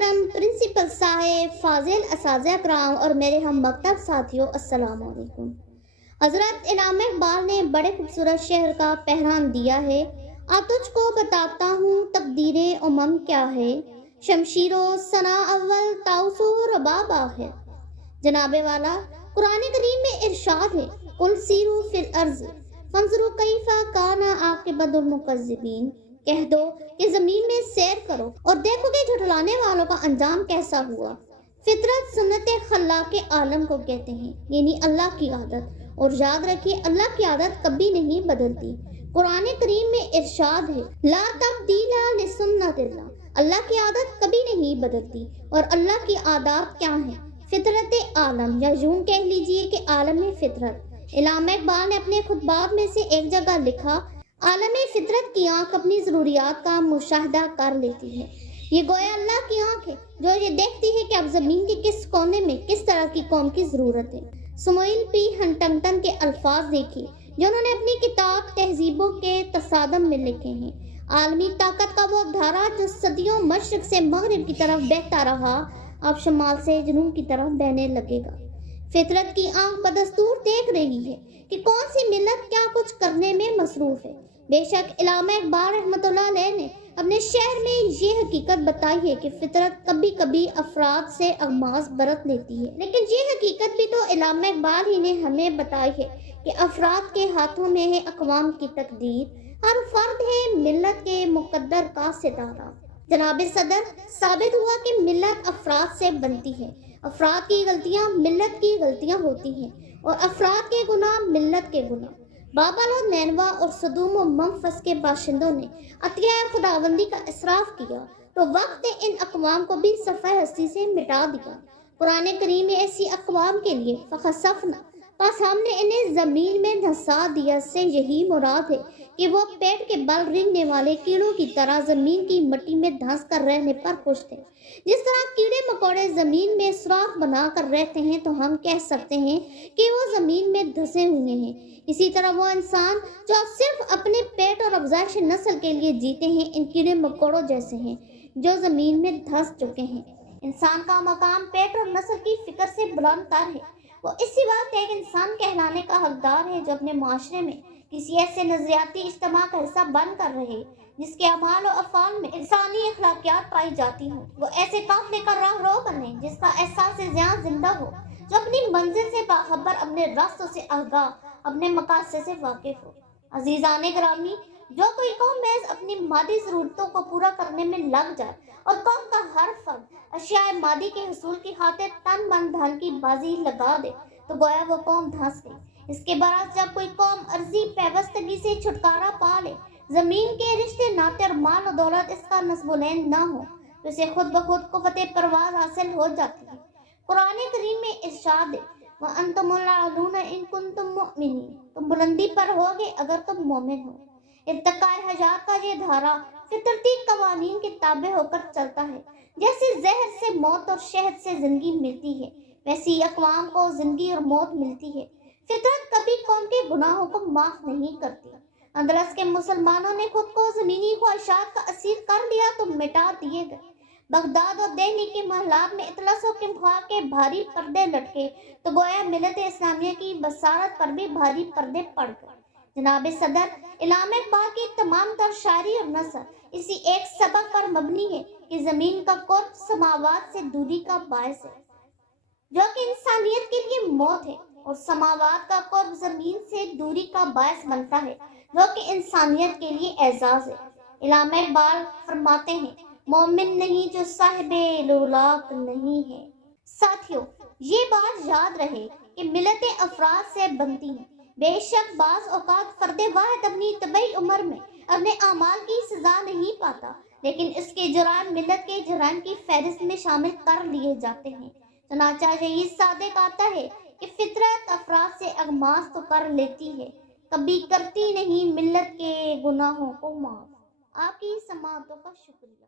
محترم پرنسپل صاحب، فاضل اساتذہ کرام اور میرے ہم مکتب ساتھیوں، السلام علیکم۔ حضرت علامہ اقبال نے بڑے خوبصورت شعر کا پیغام دیا ہے۔ اب تجھ کو بتاتا ہوں تقدیر امم کیا ہے، شمشیر و ثنا اول تاؤس و رباب آخر۔ جناب والا، قرآن کریم میں ارشاد ہے، قل سیروا فی الارض فانظروا کیف کان عاقبۃ المکذبین۔ کہہ دو کہ زمین میں سیر کرو اور دیکھو کہ جھٹلانے والوں کا انجام کیسا ہوا۔ فطرت سنت خلاق عالم کو کہتے ہیں، یعنی اللہ کی عادت، اور یاد رکھیے اللہ کی عادت کبھی نہیں بدلتی۔ قرآن کریم میں ارشاد ہے، لا تبدیل لسنت اللہ، اللہ کی عادت کبھی نہیں بدلتی۔ اور اللہ کی عادات کیا ہیں؟ فطرت عالم، یا یوں کہہ لیجئے کہ عالم فطرت۔ علامہ اقبال نے اپنے خطبات میں سے ایک جگہ لکھا، عالم فطرت کی آنکھ اپنی ضروریات کا مشاہدہ کر لیتی ہے۔ یہ گویا اللہ کی آنکھ ہے جو یہ دیکھتی ہے کہ اب زمین کے کس کونے میں کس طرح کی قوم کی ضرورت ہے۔ سموئیل پی ہنٹنگٹن کے الفاظ دیکھیے جو انہوں نے اپنی کتاب تہذیبوں کے تصادم میں لکھے ہیں۔ عالمی طاقت کا وہ دھارا جو صدیوں مشرق سے مغرب کی طرف بہتا رہا، اب شمال سے جنوب کی طرف بہنے لگے گا۔ فطرت کی آنکھ بدستور دیکھ رہی ہے کہ کون سی ملت کیا کچھ کرنے میں مصروف ہے۔ بے شک علامہ اقبال رحمۃ اللہ علیہ نے اپنے شعر میں یہ حقیقت بتائی ہے کہ فطرت کبھی کبھی افراد سے اغماض برت لیتی ہے، لیکن یہ حقیقت بھی تو علامہ اقبال ہی نے ہمیں بتائی ہے کہ افراد کے ہاتھوں میں ہے اقوام کی تقدیر، ہر فرد ہے ملت کے مقدر کا ستارہ۔ جناب صدر، ثابت ہوا کہ ملت افراد سے بنتی ہے، افراد کی غلطیاں ملت کی غلطیاں ہوتی ہیں، اور افراد کے گناہ ملت کے گناہ۔ بابل و نینوا اور صدوم و منفس کے باشندوں نے عطیہ خداوندی کا اسراف کیا تو وقت نے ان اقوام کو بھی صفحہ ہستی سے مٹا دیا۔ قرآن کریم میں ایسی اقوام کے لیے فخسفنا، پس ہم نے انہیں زمین میں دھسا دیا سے یہی مراد ہے کہ وہ پیٹ کے بل رینگنے والے کیڑوں کی طرح زمین کی مٹی میں دھنس کر رہنے پر خوش تھے۔ جس طرح کیڑے مکوڑے زمین میں سوراخ بنا کر رہتے ہیں تو ہم کہہ سکتے ہیں کہ وہ زمین میں دھسے ہوئے ہیں، اسی طرح وہ انسان جو صرف اپنے پیٹ اور افزائش نسل کے لیے جیتے ہیں ان کیڑے مکوڑوں جیسے ہیں جو زمین میں دھس چکے ہیں۔ انسان کا مقام پیٹ اور نسل کی فکر سے بلند تر ہے۔ وہ اسی وقت ایک انسان کہلانے کا حقدار ہے جو اپنے معاشرے میں کسی ایسے نظریاتی اجتماع کا حصہ بن کر رہے جس کے اعمال و افعال میں انسانی اخلاقیات پائی جاتی ہوں۔ وہ ایسے قافلے کا راہ رو بنے جس کا احساس زیاں زندہ ہو، جو اپنی منزل سے باخبر، اپنے راستوں سے آگاہ، اپنے مقاصد سے واقف ہو۔ عزیزان گرامی، جو کوئی قوم محض اپنی مادی ضرورتوں کو پورا کرنے میں لگ جائے اور قوم کا ہر فرد اشیاء مادی کے حصول کی خاطر تن من دھن کی بازی لگا دے تو گویا وہ قوم دھنس گئی۔ اس کے برعکس جب کوئی قوم عرضی پیوستگی سے چھٹکارا پا لے، زمین کے رشتے ناطے اور مال و دولت اس کا نصب العین نہ ہو، تو اسے خود بخود قوت پرواز حاصل ہو جاتی ہے۔ قرآن کریم میں ارشاد ہے، وَأَنْتُمُ الْأَعْلَوْنَ إِن كُنتُم مُؤْمِنِينَ، تم بلندی پر ہوگے اگر تم مومن ہو۔ ارتقاء حیات کا یہ دھارا فطرتی قوانین کے تابع ہو کر چلتا ہے۔ جیسے زہر سے موت اور شہد سے زندگی ملتی ہے، ویسی اقوام کو زندگی اور موت ملتی ہے۔ فطرت کبھی قوم کے گناہوں کو معاف نہیں کرتی۔ اندلس کے مسلمانوں نے خود کو زمینی خواہشات کا اسیر کر لیا تو مٹا دیے گئے۔ بغداد اور دہلی کے محلات میں اطلس و قمخا کے بھاری پردے لٹکے تو گویا ملت اسلامیہ کی بصارت پر بھی بھاری پردے پڑ گئے۔ جناب صدر، علامہ اقبال کی تمام تر شاعری اور نثر اسی ایک سبق پر مبنی ہے کہ زمین کا قرب سماوات سے دوری کا باعث ہے، جو کہ انسانیت کے لیے موت ہے، اور سماوات کا قرب زمین سے دوری کا باعث بنتا ہے، جو کہ انسانیت کے لیے اعزاز ہے۔ علامہ اقبال فرماتے ہیں، مومن نہیں جو صاحب لولاک نہیں ہے۔ ساتھیوں، یہ بات یاد رہے کہ ملتیں افراد سے بنتی ہیں۔ بے شک بعض اوقات فرد واحد اپنی طبعی عمر میں اپنے اعمال کی سزا نہیں پاتا، لیکن اس کے جرائم ملت کے جرائم کی فہرست میں شامل کر لیے جاتے ہیں۔ چنانچہ یہی صادق آتا ہے کہ فطرت افراد سے اغماض تو کر لیتی ہے، کبھی کرتی نہیں ملت کے گناہوں کو معاف۔ آپ کی سماعتوں کا شکریہ۔